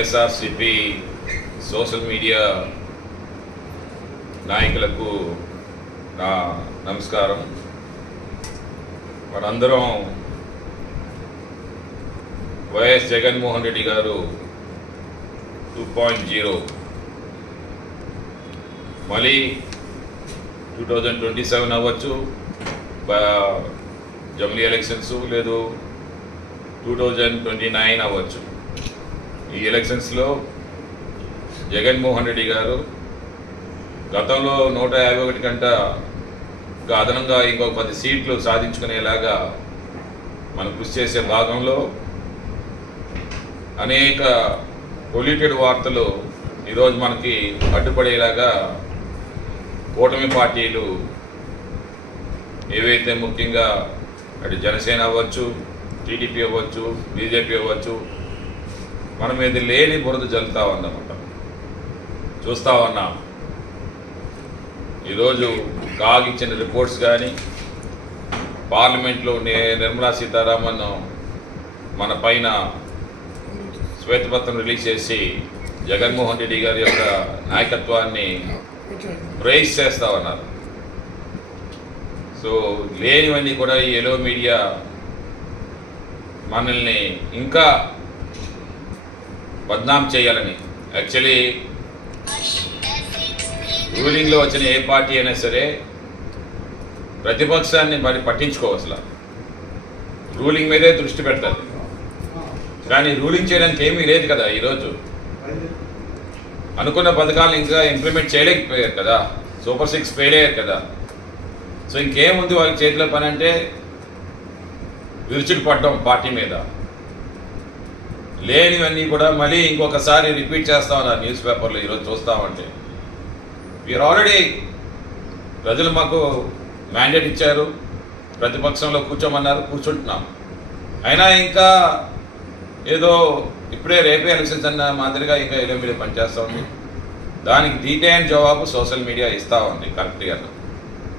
YSRCP social media నాయకులకు నా నమస్కారం. మనందరం వైఎస్ జగన్మోహన్ రెడ్డి గారు 2.0 మళ్ళీ 2027 అవ్వచ్చు, జమిలీ ఎలక్షన్స్, లేదు 2029 అవ్వచ్చు. ఈ ఎలక్షన్స్లో జగన్మోహన్ రెడ్డి గారు గతంలో 151 కంటే అదనంగా ఇంకొక 10 సీట్లు సాధించుకునేలాగా మనం కృషి చేసే భాగంలో అనేక పొల్యూటెడ్ వార్తలు ఈరోజు మనకి అడ్డుపడేలాగా కూటమి పార్టీలు ఏవైతే ముఖ్యంగా అటు జనసేన అవ్వచ్చు, టీడీపీ అవ్వచ్చు, బీజేపీ అవ్వచ్చు, మన మీద లేని బురద జల్లుతా ఉందన్నమాట. చూస్తా ఉన్నాం ఈరోజు కాగ్ ఇచ్చిన రిపోర్ట్స్ కానీ, పార్లమెంట్లో నిర్మలా సీతారామన్ మన పైన శ్వేతపత్రం రిలీజ్ చేసి జగన్మోహన్ రెడ్డి గారి యొక్క నాయకత్వాన్ని ప్రైజ్ చేస్తా ఉన్నారు. సో లేనివన్నీ కూడా ఈ ఎలో మీడియా మనల్ని ఇంకా బద్నాం చేయాలని, యాక్చువల్లీ రూలింగ్లో వచ్చిన ఏ పార్టీ అయినా సరే ప్రతిపక్షాన్ని మరి పట్టించుకోవసల, రూలింగ్ మీదే దృష్టి పెడతారు. కానీ రూలింగ్ చేయడానికి ఏమీ లేదు కదా. ఈరోజు అనుకున్న పథకాలను ఇంకా ఇంప్లిమెంట్ చేయలేకపోయారు కదా, సూపర్ 6 ఫెయిల్ అయ్యారు కదా. సో ఇంకేముంది వాళ్ళ చేతిలో పని అంటే విరుచుకు పడడం పార్టీ మీద. లేనివన్నీ కూడా మళ్ళీ ఇంకొకసారి రిపీట్ చేస్తా ఉన్నారు న్యూస్ పేపర్లో. ఈరోజు చూస్తామంటే వీఆర్ ఆల్రెడీ, ప్రజలు మాకు మ్యాండేట్ ఇచ్చారు, ప్రతిపక్షంలో కూర్చోమన్నారు, కూర్చుంటున్నాం. అయినా ఇంకా ఏదో ఇప్పుడే రేపే ఎలక్షన్స్ అన్న మాదిరిగా ఇంకా ఎలో మీడియా పనిచేస్తూ ఉంది. దానికి డీటెయిల్ జవాబు సోషల్ మీడియా ఇస్తూ ఉంది కరెక్ట్గా.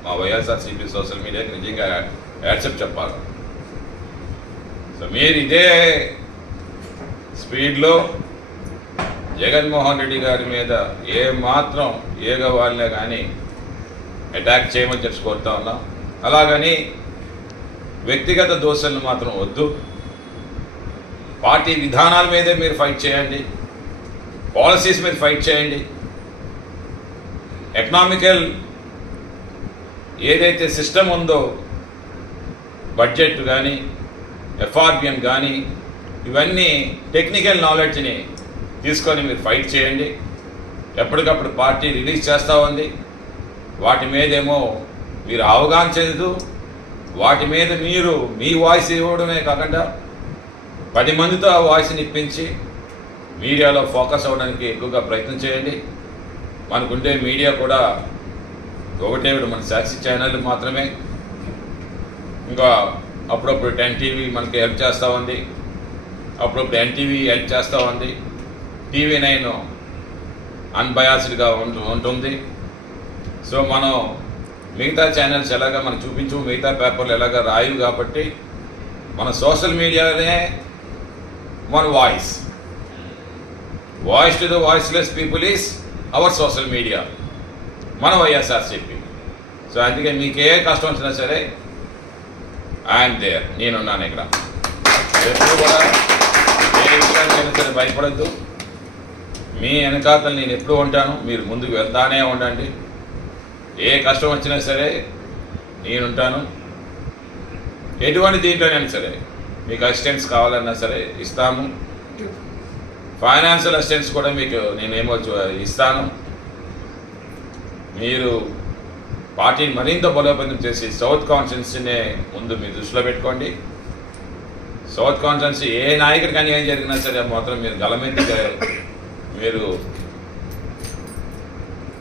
మా వైఎస్ఆర్సీపీ సోషల్ మీడియాకి నిజంగా యాక్సెప్ట్ చెప్పాలి. సో మీరు ఇదే స్పీడ్లో జగన్మోహన్ రెడ్డి గారి మీద ఏ మాత్రం ఏగ వాళ్ళే కానీ అటాక్ చేయమని చెప్పి కోరుతా ఉన్నాం. అలాగని వ్యక్తిగత దోషాలను మాత్రం వద్దు. పార్టీ విధానాల మీదే మీరు ఫైట్ చేయండి, పాలసీస్ మీద ఫైట్ చేయండి. ఎకనామికల్ ఏదైతే సిస్టమ్ ఉందో, బడ్జెట్ కానీ, ఎఫ్ఆర్బిఎం కానీ, ఇవన్నీ టెక్నికల్ నాలెడ్జ్ని తీసుకొని మీరు ఫైట్ చేయండి. ఎప్పటికప్పుడు పార్టీ రిలీజ్ చేస్తూ ఉంది. వాటి మీదేమో మీరు అవగాహన చెందుతూ వాటి మీద మీరు మీ వాయిస్ ఇవ్వడమే కాకుండా 10 మందితో ఆ వాయిస్ని ఇప్పించి మీడియాలో ఫోకస్ అవ్వడానికి ఎక్కువగా ప్రయత్నం చేయండి. మనకుండే మీడియా కూడా ఒకటే, మన సాక్షి ఛానల్ మాత్రమే. ఇంకా అప్పుడప్పుడు 10 టీవీ మనకి హెల్ప్ చేస్తూ ఉంది, అప్పుడప్పుడు ఎన్టీవీ హెల్ప్ చేస్తూ ఉంది, TV9 అన్బయాస్డ్గా ఉంటుంది. సో మనం మిగతా ఛానల్స్ ఎలాగా మనం చూపించు, మిగతా పేపర్లు ఎలాగా రాయు కాబట్టి మన సోషల్ మీడియానే మన voice to the voiceless people is our social media, మన వైఎస్ఆర్సీపీ. సో అందుకే మీకే కష్టం వచ్చినా సరే ఐఎమ్ దేర్, నేనున్నాను ఇక్కడ. ఎప్పుడు కూడా ఏ విషయానికైనా సరే భయపడద్దు. మీ వెనకాతలు నేను ఎప్పుడు ఉంటాను, మీరు ముందుకు వెళ్తానే ఉండండి. ఏ కష్టం వచ్చినా సరే నేనుంటాను. ఎటువంటి దీంట్లోనైనా సరే మీకు అసిస్టెన్స్ కావాలన్నా సరే ఇస్తాము. ఫైనాన్షియల్ అసిస్టెన్స్ కూడా మీకు నేనేమో ఇస్తాను. మీరు పార్టీని మరింత బలోపేతం చేసి సౌత్ కాన్స్టిట్యున్సీనే ముందు మీరు దృష్టిలో పెట్టుకోండి. సౌత్ కాన్స్టిట్యున్సీ ఏ నాయకుడికి అన్యాయం జరిగినా సరే మాత్రం మీరు గలమెత్తి మీరు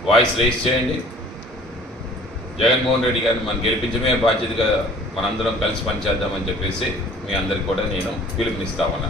వాయిస్ రేస్ చేయండి. జగన్మోహన్ రెడ్డి గారిని మనం గెలిపించమే బాధ్యతగా మనందరం కలిసి పనిచేద్దామని చెప్పేసి మీ అందరికి కూడా నేను పిలుపునిస్తా ఉన్నా.